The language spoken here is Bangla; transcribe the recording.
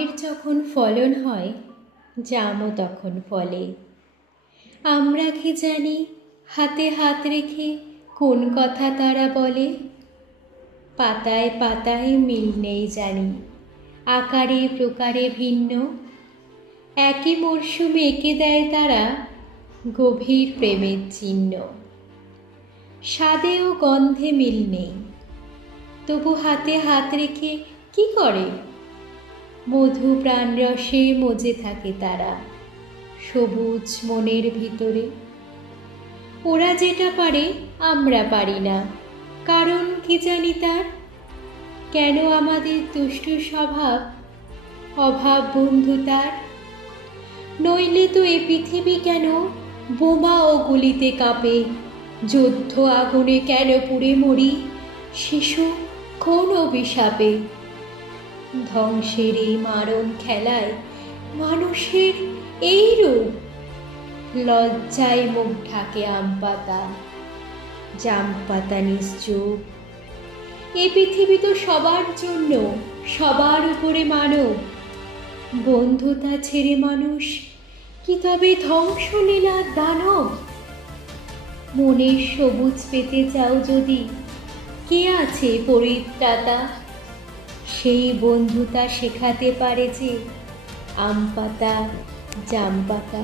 এর যখন ফলন হয়, জামও তখন ফলে। আমরা কি জানি হাতে হাত রেখে কোন কথা তারা বলে? পাতায় পাতায় মিল নেই জানি, আকারে প্রকারে ভিন্ন। একই মরশুমে এঁকে দেয় তারা গভীর প্রেমের চিহ্ন। স্বাদে ও গন্ধে মিল নেই, তবু হাতে হাত রেখে কি করে? মধু প্রাণরসে মজে থাকে তারা সবুজ মনের ভিতরে। ওরা যেটা পারে আমরা পারি না, কারণ কি জানি তার? কেন আমাদের দুষ্টু স্বভাব, অভাব বন্ধু তার? নইলে তো এ পৃথিবী কেন বোমা ও গুলিতে কাঁপে? যুদ্ধ আগুনে কেন পুড়ে মরি শিশু কোন অভিশাপে? ধ্বংসের এই মারণ খেলায় মানুষের এই রূপ। লজ্জায় মুখ ঢাকে আম পাতা, জাম পাতা নিশ্চুপ। এ পৃথিবী তো সবার জন্য, সবার উপরে মানব। বন্ধুতা ছেড়ে মানুষ কি তবে ধ্বংসলীলা দানব? মনের সবুজ পেতে চাও যদি, কে আছে পরিত্রাতা? সেই বন্ধুতা শেখাতে পারে যে আম পাতা, জাম পাতা।